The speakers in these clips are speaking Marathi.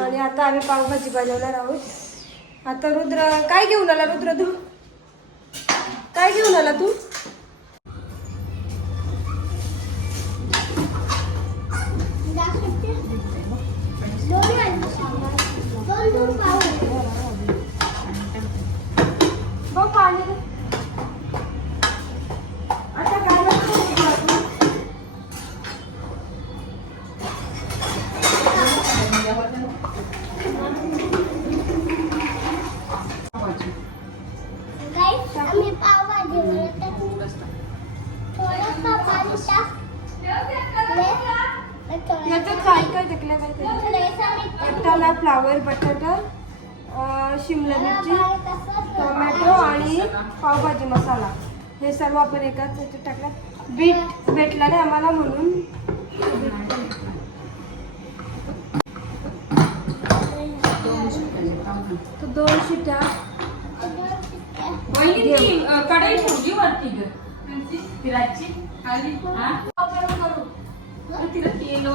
आणि आता आम्ही पावभाजी बनवणार आहोत. आता रुद्र काय घेऊन आला रुद्र तू? काय घेऊन आला तू? सर्व आपण एकाच याच्यात टाकलं बीट भेटला नाही आम्हाला म्हणून. तर दोन शिट्या. कढई ठेवली वरती तिराची हा? तिला तेल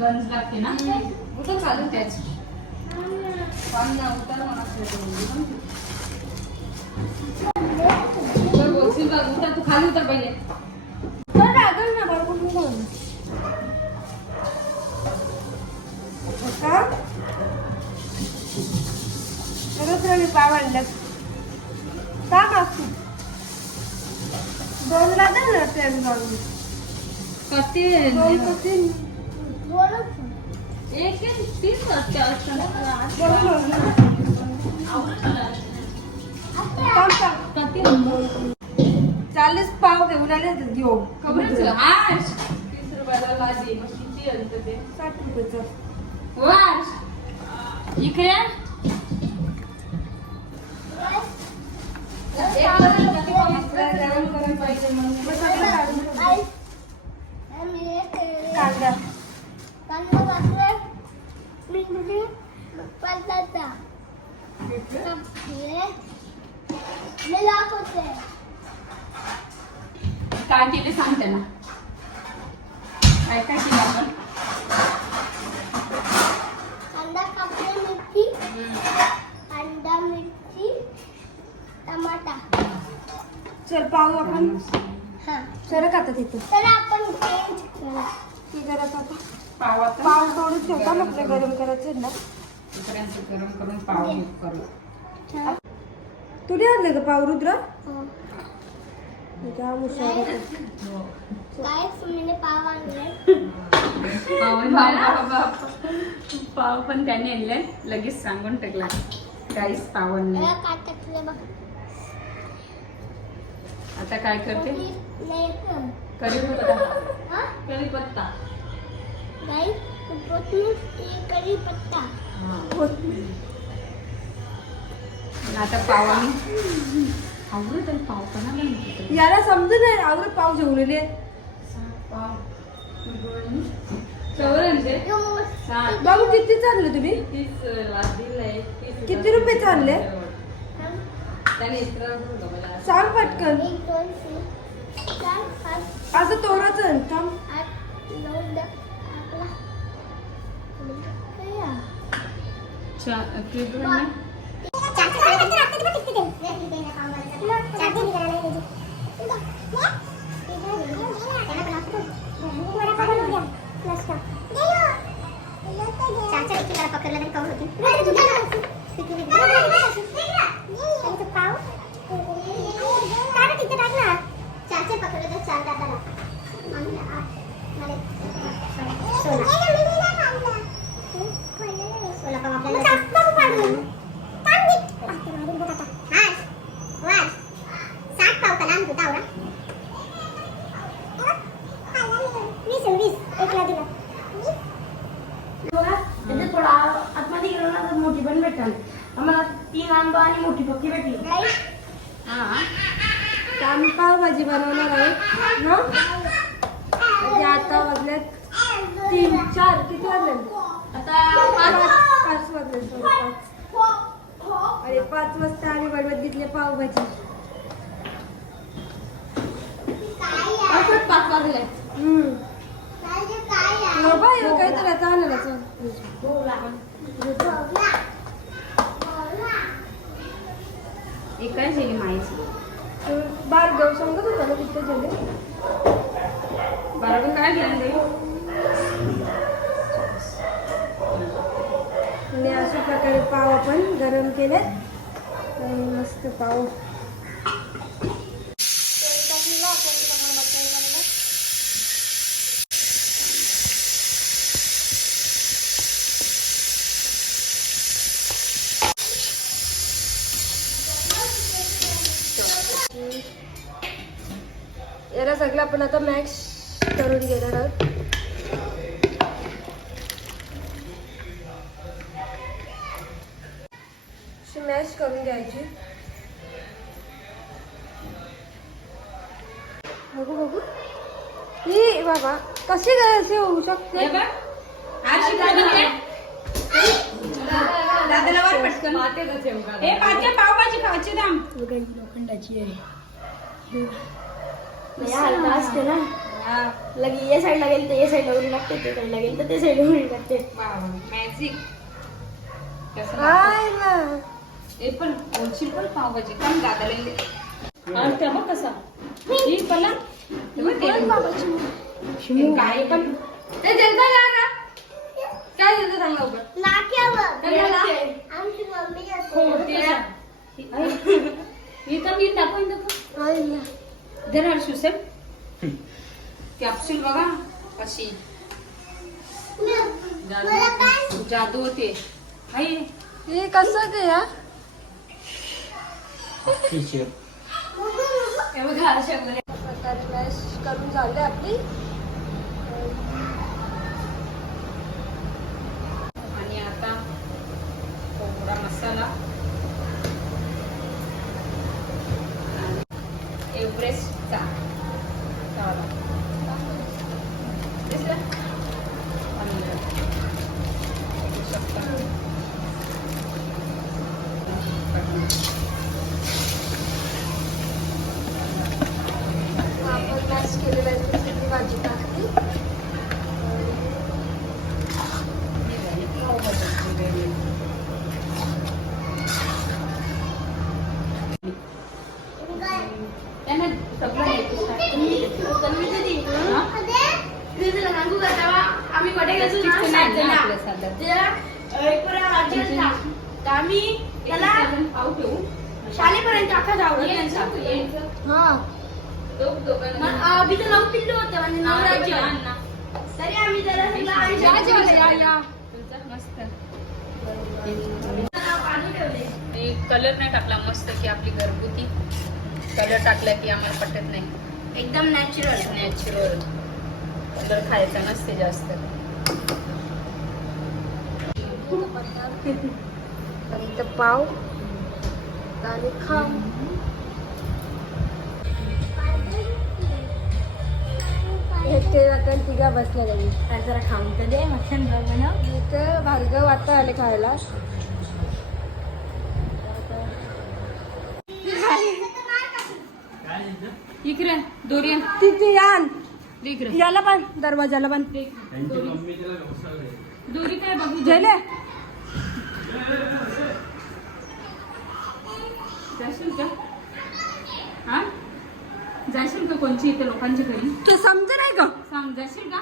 गंज लागते ना. उतर खालून त्याची उतर म्हणा. एक एक तीन वाजता चाळीस पाव घेऊन आले घेऊ. आश. तीस रुपयाला लादी. मग किती अंत ते? साठ रुपयाचं वाश इकडे या. एक डझन किती पाहिजे? काय केले सांगते ना काय काय केलं आपण? कांदा कापली मिरची. कांदा मिरची टमाटा. चल पाव आपण. हा. सरक आता तिथे. तर आपण चेंज करू. ती करत आता. पावाचं पाव तोडून ठेवता आपलं गरम करायचं ना? गरम करून पाव करू. तू नाही आणलं का पाव रुद्र? हो. पाव पण त्याने आणले. लगेच सांगून टाकला. काहीच पाव आणले. मला काय टाकलं बघ. आता काय करते? नाही हा? कढीपत्ता. गाई कोथिंबीर कढीपत्ता. आणि आता पाव आम्ही आणि पाव म्हणते याला समजून नाही आवडत पाव जेवलेले. पाव बाबू किती चालले तुम्ही? किती रुपये चालले? सांग पटकन. चार असं तोराचं थांब. आठ नऊ दहा अकरा काय आहे? चा- किती रुपये? सात पाव कला आणतो तावडा वीस वीस एकला दिला त्याच्यात थोडा आतमध्ये गेलो ना तर मोठी पण भेटाल आम्हाला तीन आंबा आणि मोठी पक्की भेटली गाई हा आम्ही पावभाजी बनवणार आहोत ना म्हणजे आता वाजल्यात तीन चार किती वाजले आता पाच पाच वाजले sorry, पाच अरे पाच वाजता आणि बनवत घेतले पावभाजी. परफेक्ट पाच वाजले हम्म. काय आहे बाबा हे काहीतरी आता आणलं चल. एकाच गेली माहीत. बारगाव सांगत होता ना तिथं गेले. बरोबर काय घेऊन दे? आणि अशा प्रकारे पाव आपण गरम केलेत. आणि मस्त पाव याला सगळं आपण आता मॅक्स करून घेणार आहोत. हे पाच पावभाजी खायची दाम। लोखंडाची आहे हलका असते ना लगे या साईडला गेली तर या साईडला उडी लागते ते साईडला गेली तर ते साईडला उडी लागते। मॅजिक कसं हाय ना। हे पण ओळशील पण पावभाजी काम दादाला ये. ते बघ कसा? ही पला ते ते. हे काय पण ते ना? काय देतं सांग लवकर. नाक्यावर. काय झालं? आमची मम्मी हो, असते. ते. ही तर मी टाकून दाखव हाय ना. जरा सुसेल कॅप्सूल बघा काय? जादू होते. हाय हे कसं काय या हे? बघा अशा बऱ्या. प्रकारे. मॅश करून झाले आपली. dress. Tá. Tá. Tá. आम्ही कडे गेलो. आम्ही त्याला. शाळेपर्यंत अख्खा तर नऊ पिल्लू होते म्हणजे नऊ राज्य आण. तरी आम्ही त्याला सगळं आणून ठेवले. मी कलर नाही टाकला मस्त की आपली घरगुती. कलर टाकला की आम्हाला पटत नाही. एकदम नॅचरल नॅचरल कलर खायचा नसते जास्त. आणि पाव आणि हे ते आता तिघा बसल्या जाईल जरा खाऊन तर दे मच्छन बनव. इथं भार्गव आता आले खायला. इकडे दोरी आण. तिथे यान याला पण दरवाजाला पण. दोरी काय बघू? जाशील का? हा? जाशील का कोणची इथे लोकांच्या घरी? तू समज नाही का सांग जाशील का?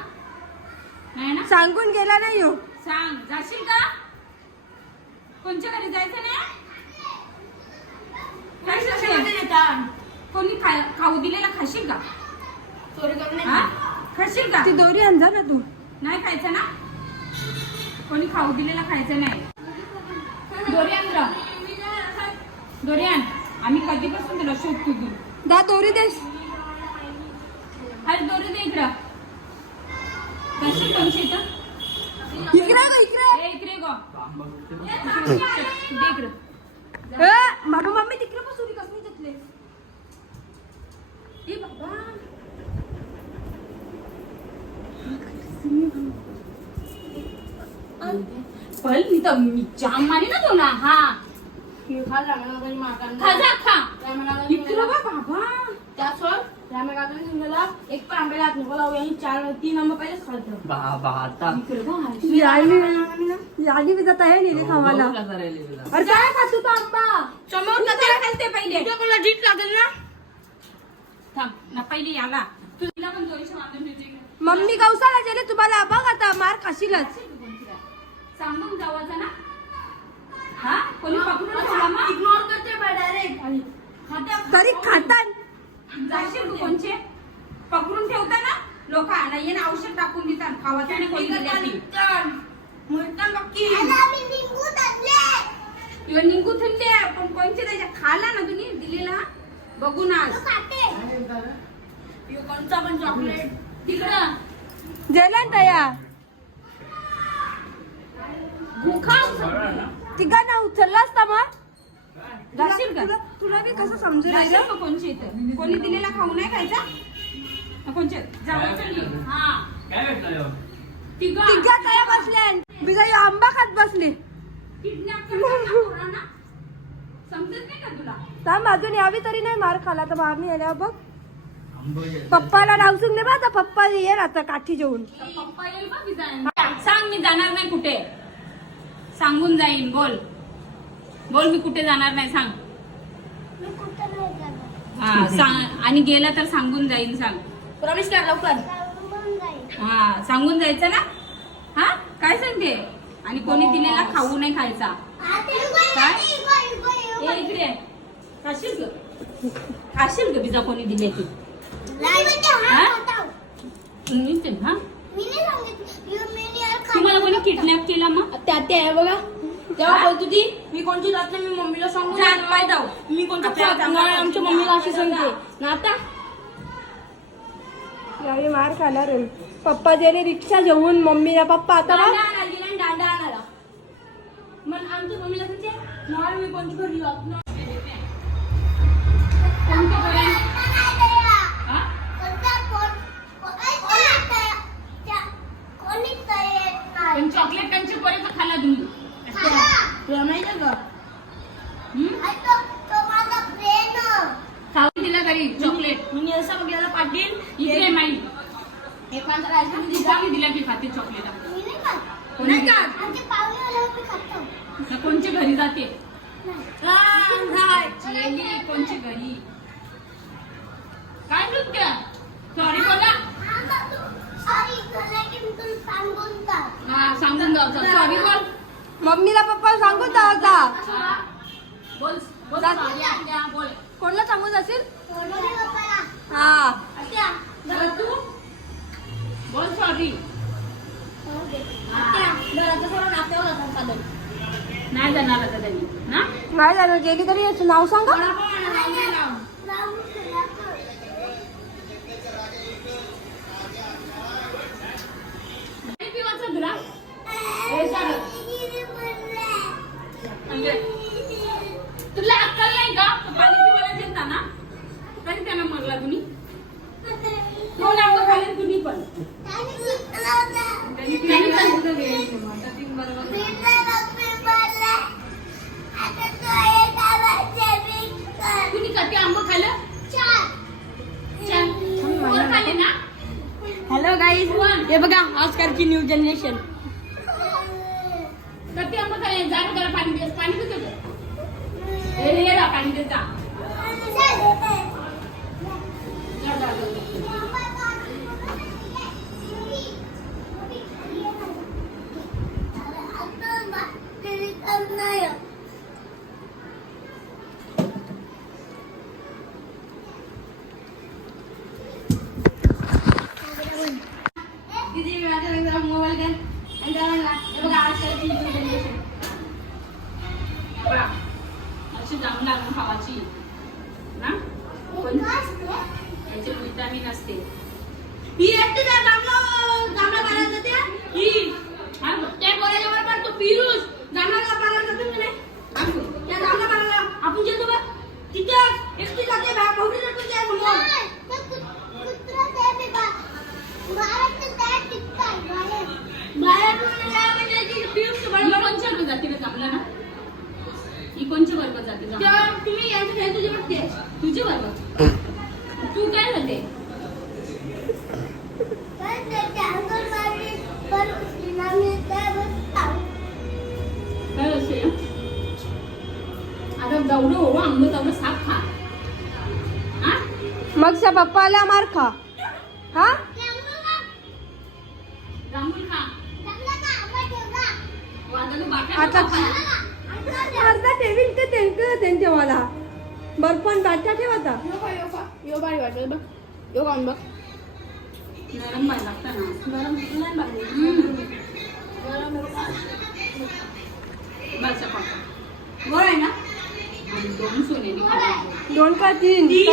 नाही ना? सांगून गेला नाही हो. सांग जाशील का? कोणच्या घरी जायचं नाही? कोणी खा- खाऊ दिलेला खाशील का? हा? खाशील का? ती दोरी आणजा ना तू. नाही खायचं ना? कोणी खाऊ दिलेला खायचं नाही. दोरी आण दोरी आण. आम्ही कधीपासून तुला शोधतो तू दा दोरी देस. अरे दोरी दे इकडं. कशी कोणची इथं? इकडे गं, इकडे ए, इकडे गो. दे इकडं ए, मम्मी तिकडे बसू कसली घेतले ए बाबा. पल मी तर मी जाम मारी ना तो ना हा. खा रामेश्वराची माकांना. खाजा खा रामेश्वराची इकडं बा बाबा. त्यात सोड. रामेश्वराची शिंगाला एक पण आंब्याला हात नको लावू आणि चार तीन आंबे पहिलेच खालतो बाबा आता इकडं बा याली याली बी जाता आहे नेली खावाला. बघू कसा राहिलेला. अरे काय खातो तो आंबा. समोर त्याला खालते पहिले. तुझ्या कोणाला डीट लागेल ना? थांब ना पहिले याला. तुला पण दोनशे इकडे. मम्मी गवसाला गेले तुम्हाला बघ आता मार खाशीलच? सांगून जावाचा ना? हा? कोणी पकडून ठेवला मग? इग्नोर करते बाय डायरेक्ट तरी खातात जाशील तू कोणचे? पकडून ठेवता ना? लोक नाही ना औषध टाकून देतात खावाचं आणि कोणी दिली असती. किंवा निघू थंडे पण कोणचे त्याच्या खाला ना तुम्ही? दिलेला? बघून आज. कोणता पण चॉकलेट तिकडं. जेलन तया भुखा तिघांना उचलला असता मग? जाशील का? तुला बी कसं जाशील राहिलं कोणचे इथं? कोणी दिलेला खाऊ नाही खायचा? कोणचे. हा. काय? तिघं तिघा तया बसल्या बिजा आंबा खात बसली. ना थांब अजून यावी तरी नाही मार खाला. तर नाही आल्यावर बघ. पप्पाला नावसून दे बा आता पप्पा येईल आता काठी जेवून मी. सांग मी जाणार नाही कुठे. सांगून जाईन बोल. बोल मी कुठे जाणार नाही सांग. हा सांग. आणि गेला तर सांगून जाईन सांग. प्रॉमिस कर लवकर. हा सांगून जायचं ना? हा काय सांगते? आणि कोणी दिलेला खाऊ नाही खायचा. ए इकडे. खाशील ग? खाशील ग बिजा कोणी दिले ती? मी ते- हा? तुम्हाला कोणी किडनॅप केला मग? त्या ते आहे बघा. तेव्हा बोलत होती मी कोणची जात नाही मी मम्मीला जा, पाय जाऊ. मी कोणतं नाही आमच्या मम्मीला अशी सांगते. ना आता? मार खाणार. आहे. पप्पा गेले रिक्षा घेऊन मम्मीला पप्पा आता दांडा बघ. आणायला गेला आणि दांडा आणायला. मग आमच्या मम्मीला सांगते नाही मी कोणची घरी जात नाही. कोणते? हा? पण चॉकलेट कंची बरे का खाला तुम्ही तुला माहिती आहे का? हम्म? खाऊ दिला तरी चॉकलेट मी असा बघायला पाटील इकडे माई. एक आईस्क्रीम दिली. की खाते चॉकलेट नाही का कोणच्या घरी जाते? हा, हाय. गेली कोणच्या घरी? काय नृत्य? सॉरी बोला. हा सांगून जाऊ. सॉरी बोल. मम्मीला पप्पा सांगून जा आता. हा. बोल कोणाला सांगून जाशील? हा. बोल सॉरी. नाही जाणार आता त्यांनी. नाही गेली तरी याचं नाव सांगा. म्हणजे तुला अक्कल नाही का? पाणी पिवायला देता ना तरी त्यांना मरला तुम्ही दोन आंबं तुम्ही पण. त्यांनी पण तुम्ही कधी आंबं खाल्लं चार. वर खाल्ले ना? हॅलो गाईज हे बघा आजकालची न्यू जनरेशन किती वेळा मोबाईल घ्या आणि त्याला म्हणला, हे बघा आजकालची हा? आता. अर्धा ठेवील ते त्यांचं त्यांच्या मला बर्फान बाटा ठेव आता. यो बारी वाटत बघ. यो खाऊन बघ. नरम बाय लागतं ना. नरम नाही बारी आहे ना? दोन खाल्ले. दोन का तीन? तो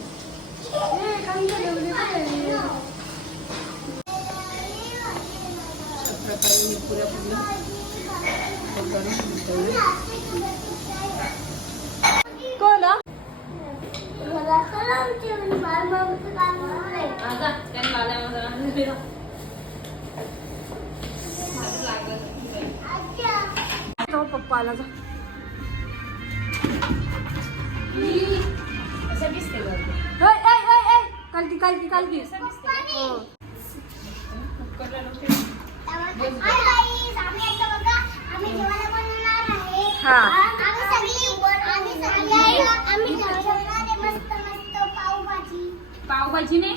अशा प्रकारे मी पुऱ्या पूर्ण बनवून ठेवले. कोण हा? आता त्याने लावल्या जरा. तो कालकी कालकी कालकी हो. कुकरला नको. हा. पावभाजी ने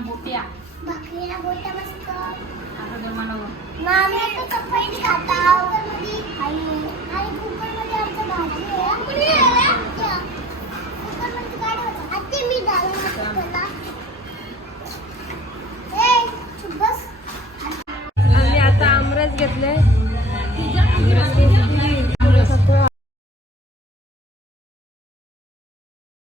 बोट्या भाकरीला बोलता मस्त आता मला आम्ही आता चपाती खाता आमचं भाजी आहे sebeple